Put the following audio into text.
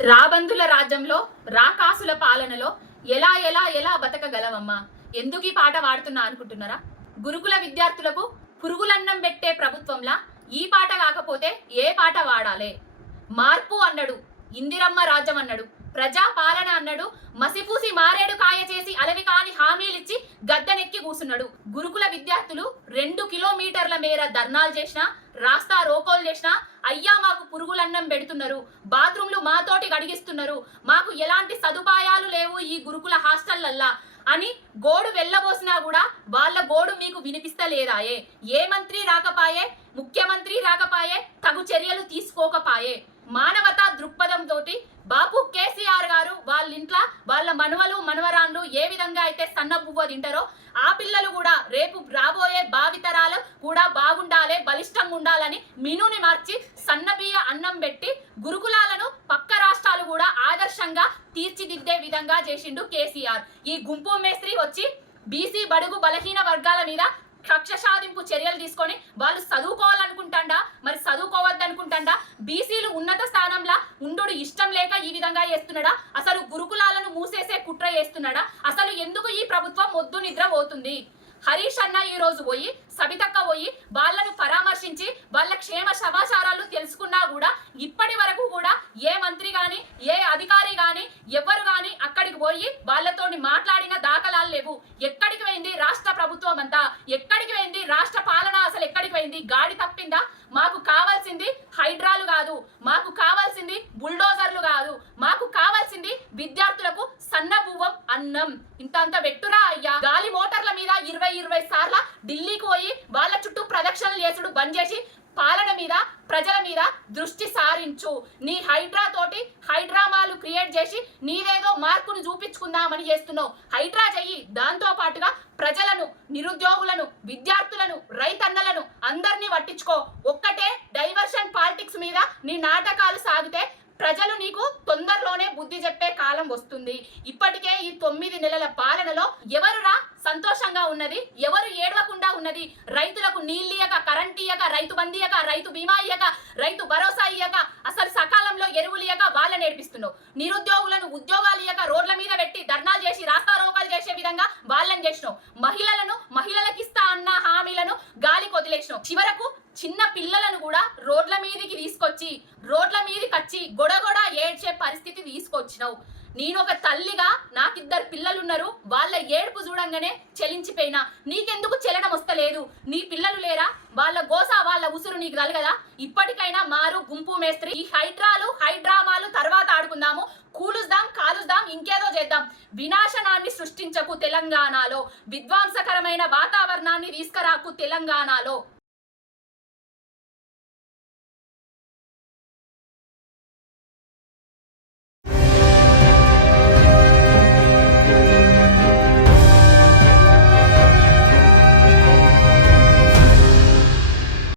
రాబందుల రాజ్యంలో రాకాసుల పాలనలో ఎలా ఎలా ఎలా బతకగలవమ్మా? ఎందుకు ఈ పాట వాడుతున్నా అనుకుంటున్నారా? గురుకుల విద్యార్థులకు పురుగులన్నం పెట్టే ప్రభుత్వంలా ఈ పాట కాకపోతే ఏ పాట వాడాలే? మార్పు అన్నాడు, ఇందిరమ్మ రాజ్యం అన్నాడు, ప్రజా పాలన అన్నాడు, మసిపూసి మారేడు కాయ చేసి అలవి కాని హామీలిచ్చి గద్దెనెక్కి కూసున్నాడు. గురుకుల విద్యార్థులు 2 కిలోమీటర్ల మేర ధర్నాలు చేసినా, రాస్తా రోకోలు చేసినా, అయ్యా మాకు పురుగులన్నం పెడుతున్నారు, బాత్రూంలు మాతోటి గడిగిస్తున్నారు, మాకు ఎలాంటి సదుపాయాలు లేవు ఈ గురుకుల హాస్టళ్లల్లా అని గోడు వెళ్ళబోసినా కూడా వాళ్ళ గోడు మీకు వినిపిస్తలేదాయే? ఏ మంత్రి రాకపాయే, ముఖ్యమంత్రి రాకపాయే, తగు చర్యలు తీసుకోకపాయే. మానవతా దృక్పథంతో బాపు కేసీఆర్ గారు వాళ్ళ ఇంట్లో వాళ్ళ మనవలు మనవరాన్లు ఏ విధంగా అయితే సన్నబువ్వ తింటారో ఆ పిల్లలు కూడా రేపు రాబోయే భావితరాలు కూడా బాగుండాలి, బలిష్టంగా ఉండాలని మినుని మార్చి సన్నబియ్య అన్నం పెట్టి గురుకులాలను పక్క రాష్ట్రాలు కూడా ఆదర్శంగా తీర్చిదిద్దే విధంగా చేసిండు కేసీఆర్. ఈ గుంపు మేస్త్రి వచ్చి బీసీ బడుగు బలహీన వర్గాల మీద కక్ష సాధింపు చర్యలు తీసుకొని వాళ్ళు చదువుకోవాలనుకుంటాండా, మరి చదువుకోవద్దనుకుంటాండా? బీసీలు ఉన్నత స్థానంలో ఉండు ఇష్టం లేక ఈ విధంగా చేస్తున్నాడా? అసలు గురుకులాలను మూసేసే కుట్ర చేస్తున్నాడా? అసలు ఎందుకు ఈ ప్రభుత్వం మొద్దు నిద్ర పోతుంది? హరీష్ అన్న ఈ రోజు పోయి, సబితక్క పోయి వాళ్ళను పరామర్శించి వాళ్ళ క్షేమ సమాచారాలు తెలుసుకున్నా కూడా ఇప్పటి వరకు కూడా ఏ మంత్రి గాని ఏ అధికారి గాని ఎవరు గాని అక్కడికి పోయి వాళ్ళతోని మాట్లాడిన దాఖలాలు లేవు. ఎక్కడికి పోయింది రాష్ట్ర ప్రభుత్వం అంతా? ఎక్కడికి పోయింది రాష్ట్ర పాలన? అసలు ఎక్కడికి పోయింది? గాడి తప్పిందా? మాకు కావాల్సింది హైడ్రాలు కాదు, మాకు కావాల్సింది బుల్డోజర్లు కాదు, మాకు కావాల్సింది విద్యార్థులకు సన్నబువ్వం అన్నం. ఇంత వెట్టురా అయ్యా. గాలి మోటార్ల మీద 20 సార్ల ఢిల్లీకి పోయి వాళ్ళ చుట్టూ ప్రదక్షిణలు చేసుడు బంద్ చేసి పాలన మీద ప్రజల మీద దృష్టి సారించు. నీ హైడ్రా తోటి హైడ్రామాలు క్రియేట్ చేసి నీదేదో మార్కును చూపించుకుందామని చేస్తున్నావు. హైడ్రా చెయ్యి, దాంతో పాటుగా ప్రజలను, నిరుద్యోగులను, విద్యార్థులను, రైతన్నలను అందరినీ పట్టించుకో. ఒక్కటే డైవర్షన్ పాలిటిక్స్ మీద నీ నాటకాలు సాగితే ప్రజలు నీకు తొందరలోనే బుద్ధి చెప్పే కాలం వస్తుంది. ఇప్పటికే ఈ 9 నెలల పాలనలో ఎవరురా సంతోషంగా ఉన్నది? ఎవరు ఏడవకుండా ఉన్నది? రైతులకు నీళ్ళు ఇయ్యక, కరెంట్ ఇయ్యక, రైతు బంధు ఇయ్యక, రైతు బీమా ఇయ్యక, రైతు భరోసా ఇయ్యక, అసలు సకాలంలో ఎరువులు ఇయ్యక వాళ్ళని నేర్పిస్తున్నావు. నిరుద్యోగులను ఉద్యోగాలు ఇయ్యక రోడ్ల మీద పెట్టి ధర్నాలు చేసి రాస్తా రోకాలు చేసే విధంగా వాళ్ళని చేసినావు. మహిళలకు ఇస్తా అన్న హామీలను గాలి కొదిలేసినావు. చివరకు చిన్న పిల్లలను కూడా రోడ్ల మీదకి తీసుకొచ్చి గొడగొడ ఏడ్చే పరిస్థితి తీసుకొచ్చినావు. నేను ఒక తల్లిగా నాకిద్దరు పిల్లలున్నారు, వాళ్ళ ఏడుపు చూడంగానే చెలించిపోయినా. నీకెందుకు చెల్లడం వస్తలేదు? నీ పిల్లలు లేరా? వాళ్ళ గోస వాళ్ళ ఉసురు నీకు కలగదా? ఇప్పటికైనా మారు గుంపు మేస్త్రి. ఈ హైడ్రామాలు తర్వాత ఆడుకుందాము, కూలుద్దాం, కాలుద్దాం, ఇంకేదో చేద్దాం. వినాశనాన్ని సృష్టించకు తెలంగాణలో, విధ్వంసకరమైన వాతావరణాన్ని తీసుకురాకు తెలంగాణలో.